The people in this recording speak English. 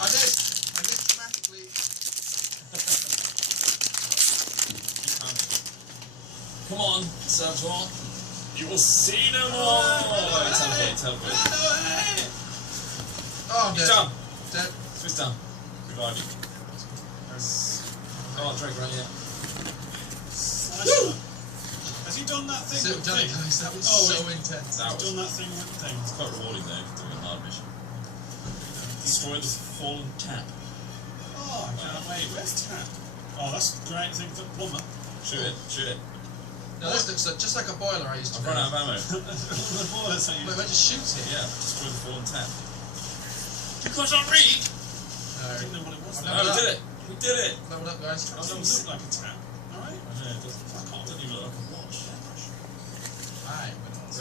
I did. I missed dramatically. Come on, Sergeant. You will see no more. Teleport. Oh, I'm He's dead. done. Dead. Swiss done. Revive you. Oh, drink right here. Woo! Has he done that thing? So with done it, thing? guys. That was Oh, so wait. intense. That He's was done that thing with thing. it's quite rewarding though, doing a hard mission. Destroy the fallen tap. Oh, I can't wait. Where's Tap? Oh, that's a great thing for plumber. Shoot it, shoot it. No, this looks just like a boiler I used to I've run out of ammo. The boiler thing. Wait, just shoot it. Yeah, destroy the fallen tap. Because I read! I didn't know what it was. No, Oh, we did it! We did it! Level up, guys. It doesn't look like a tap. Alright? I know, it doesn't even look like a watch. Alright, we're not